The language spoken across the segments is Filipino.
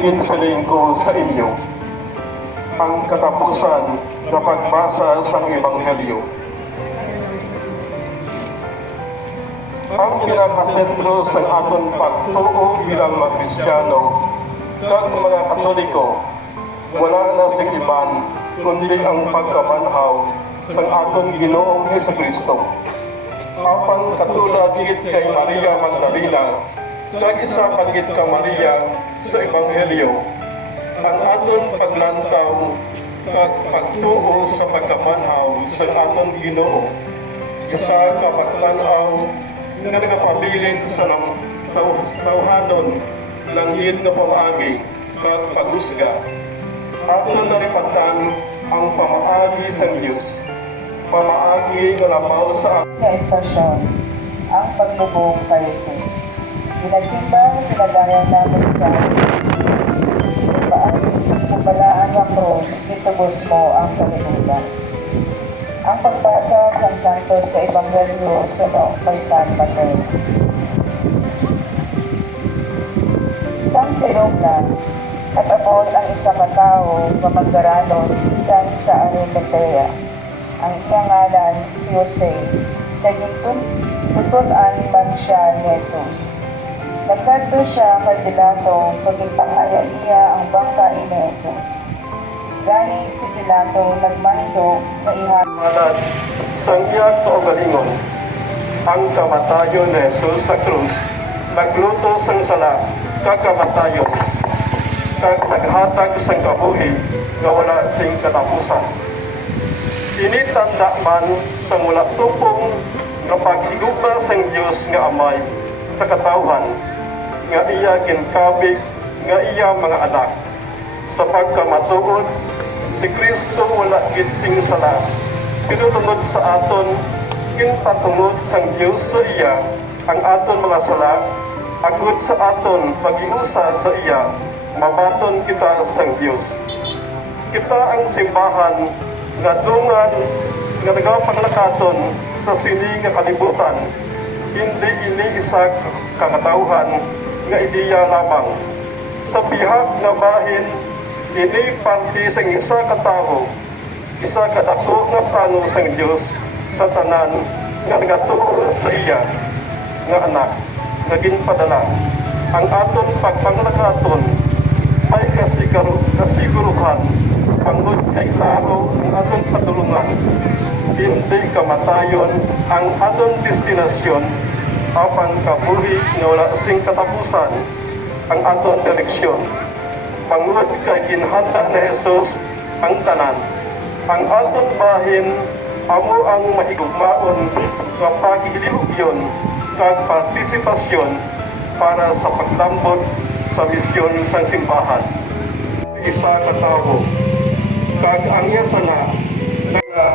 ginsiling ko sa inyo ang katapusan na pagbasa sa Ebanghelyo. Ang pinakasentro sa aton pagtuo bilang mga Kristiyano kag mga Katoliko, wala na sa iban kundi ang pagkabanhaw sa aton Ginoong Jesucristo. Apan katulad gid kay Maria Magdalena, kag isa pagit ka Maria sa Ebanghelyo, ang aton paglantaw kag pagtuo sa pagkabanhaw sa aton Ginoo, isa ka pagtanaw nga nagapabilin sa tawhanon langit na pamagi kag paghusga. Aton naripatan ang pamaagi sa Diyos, pamaagi nga labaw sa estasyon, ang paglubog kay Jesus. Pinagtimbang sinagayan namin sa balaan ng krus, itubos mo ang kalimutan. Ang pagbasa ng Santos sa Ebanghelyo sa kay San Mateo. Isang sirognan, at abot ang isa katao na magdaranon ilan sa Arimatea. Ang iyang ngalan si Jose, naging tutunan man siya ni Jesus. Nagkanto siya kay Pilato paging pangaya niya ang bangka ni Jesus. Gani si Pilato nagmando na ihanan sang iyak o galingon. Ang kamatayon ni Jesus sa krus, nagluto sang sala, kakamatayon, kag naghatag sang kabuhi nga wala sing katapusan. Initanda man sa mula tupong nga paghigugma sang Diyos nga Amay sa katawhan, nga iya ginkabig nga iya mga anak. Sa pagkamatuod, si Kristo wala giting sala, pero tungod sa aton, ginpatungod sang Diyos sa iya, ang aton mga sala, agud sa aton pag-iusa sa iya, mabaton kita sang Diyos. Kita ang simbahan nga dungan nga nagapaglakaton sa sini nga kalibutan, hindi ini isa kakatauhan nga ideya lamang. Sa bihag nga bahin, ini parte sa isa katao, isa kadako nga plano sang Diyos sa tanan nga nagatuo sa iya nga anak nga ginpadala. Ang aton pagpanglakaton ay kasiguruhan pangod kay tao ang aton patulungan, hindi kamatayon ang aton destinasyon, apan kabuhi nga wala sing katapusan ang aton direksyon. Pangod kay ginhata ni Jesus ang tanan. Ang aton bahin amo ang mahigugmaon nga paghilihugyon kag partisipasyon para sa paglambot sa misyon sang simbahan. Isa ka tawo kag ang iya sana nga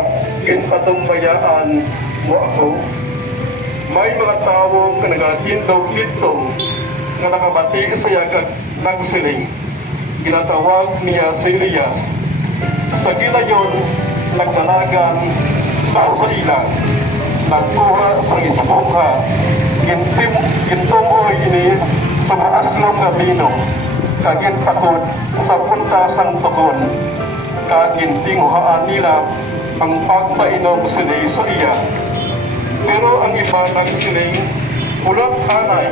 ginpatungbayaan mo ako. May mga tawo nga nagatindog-kitong nga nakabati sa yagag nagsiling. Ginatawag niya si Elias. Sa gilayon, nagdalagan sa ilang. Nagkuha sa isbungha. Gintumoy ini sa maaslong nga bino. Kagin takod sa puntasang tukon. Kagintinguhaan nila ang pagpainom sila sa iya. Pero ang iba nagsiling, ulat anay,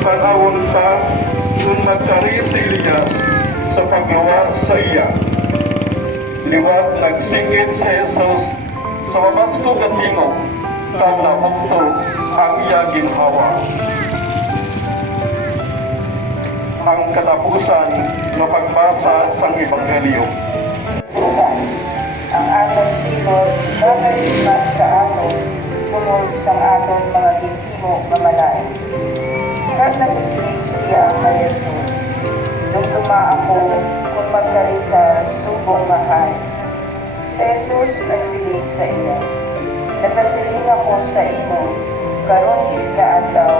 tanawon ta nung nagkari si Elias sa pagluwas sa iya. Liwat nagsingit si Jesus sa mabasko gatingog, tanda bukto ang iya ginhawa. Ang katapusan na pagbasa sa Ebanghelyo. Ang aton silot, nagalimat sa aton, tungod sa aton mga gintimo nga malain. Kag nagsiling siya kay Jesus, dumduma ako kung magkarita subong mahay. Si Jesus nagsiling sa iya, nagasiling ako sa imo, karon ika adlaw,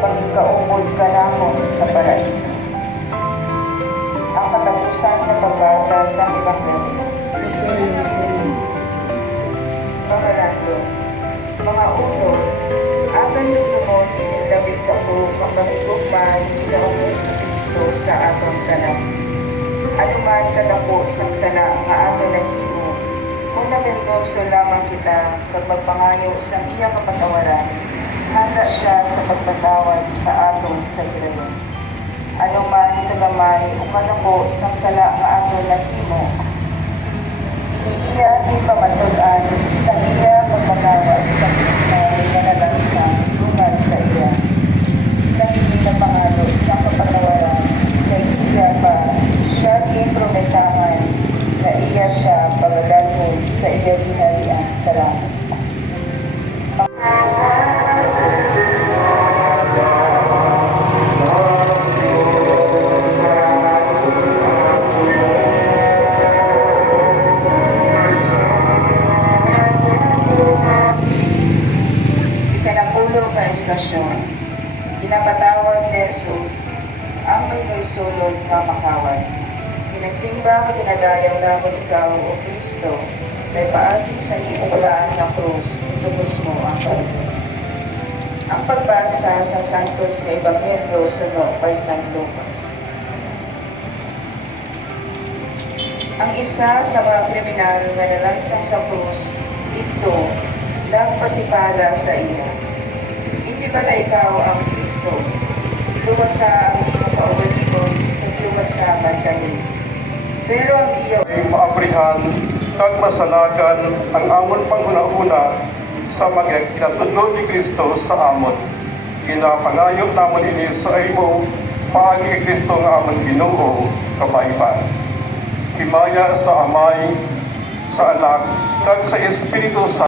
pagikaubod ka na ako sa paraiso. Ang katapusan na pagbasa sa Ebanghelyo. Pangalanggo, mga ulo, akan yung tumon inilabit ako pagkakugman ni Ginoong Kristo. Kristo sa aton tanan. Anuman sa dako sang sala nga aton nahimo, fundamentoso lamang kita kag magpangayo sa iya kapatawaran. Handa siya sa pagpatawad sa aton sa girayon. Anuman sa gamay o kadako sang sala nga aton nahimo, iya di pamatud-an sa iya pagpatawad sa mga nalalansang dungan sa iya. Sa hindi na pangalo sa kapatawaran, sa iya pa siya imprometahan na iya siya pagdalhon sa iya ginarian sa langit. Ikanapulo ka estasyon, pinapatawad ni Jesus ang may nagsulod nga makawan. Pinagsimba o dinadayaw lamang ikaw o Kristo, may paagi sa iulaan ng krus, itubos mo ang pagkakas. Ang pagbasa sa Santos na Ebanghelyo sunod kay San Lucas. Ang isa sa mga kriminal na nalansang sa krus, ito, nagpasipala sa iya. Hindi ba na ikaw ang Kristo? Lumasa ang iyong kaugalingon, lumasa matyahin. Pero ang iyo ay maabrihan kag masanagan ang amon panghuna-una sa mga kinatudlo ni Kristo sa amon. Kinapangayo namon ini sa imo paagi kay Kristo nga amon Ginoo kabayban. Himaya sa Amay, sa Anak, kag sa Espiritu Santo.